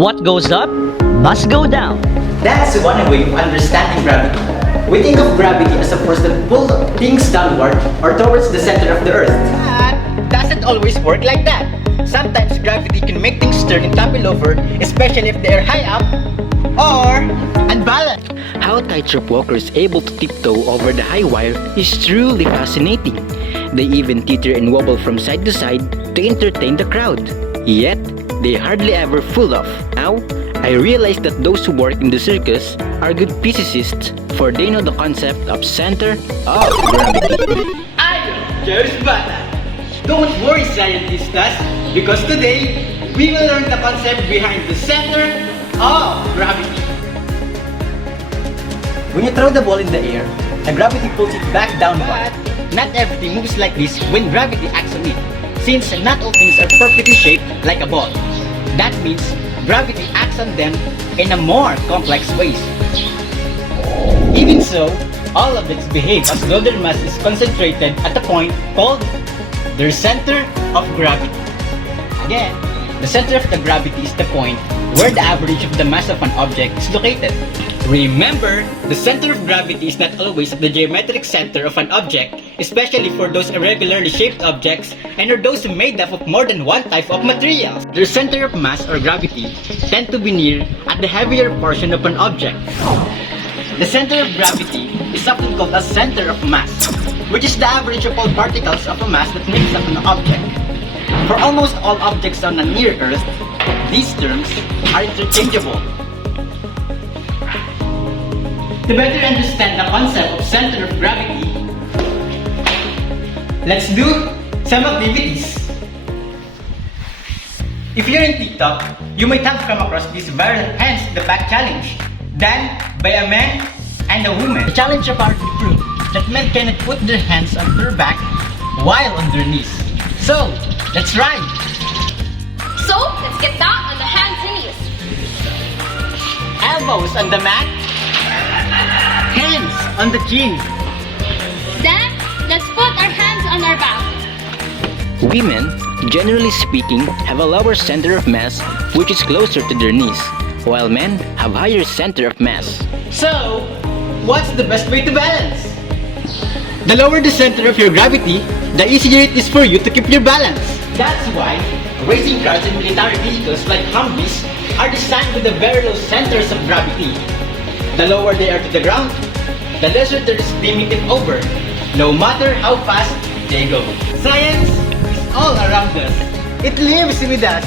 What goes up must go down. That's one way of understanding gravity. We think of gravity as a force that pulls things downward or towards the center of the earth. But doesn't always work like that. Sometimes gravity can make things turn and topple over, especially if they are high up or unbalanced. How tightrope walker is able to tiptoe over the high wire is truly fascinating. They even teeter and wobble from side to side to entertain the crowd. Yet, they hardly ever fall off. Now, I realize that those who work in the circus are good physicists, for they know the concept of center of gravity. I'm Jerry's Bata. Don't worry, scientists, because today we will learn the concept behind the center of gravity. When you throw the ball in the air, the gravity pulls it back downward. Not everything moves like this when gravity acts on it, since not all things are perfectly shaped like a ball. That means gravity acts on them in a more complex ways. Even so, all objects behave as though their mass is concentrated at a point called their center of gravity. Again, the center of the gravity is the point where the average of the mass of an object is located. Remember, the center of gravity is not always at the geometric center of an object, especially for those irregularly shaped objects and are those made up of more than one type of materials. Their center of mass or gravity tend to be near at the heavier portion of an object. The center of gravity is often called a center of mass, which is the average of all particles of a mass that makes up an object. For almost all objects on a near Earth, these terms are interchangeable. To better understand the concept of center of gravity, let's do some activities. If you're in TikTok, you might have come across this viral hands to the back challenge, done by a man and a woman. The challenge apparently proved that men cannot put their hands on their back while on their knees. So, let's try! So, let's get down on the hands and knees. Elbows on the mat, hands on the chin. Then, let's put our hands on our back. Women, generally speaking, have a lower center of mass which is closer to their knees, while men have higher center of mass. So, what's the best way to balance? The lower the center of your gravity, the easier it is for you to keep your balance. That's why racing cars and military vehicles like Humvees are designed with the very low centers of gravity. The lower they are to the ground, the lesser the risk they may tip over, no matter how fast they go. Science is all around us. It lives with us.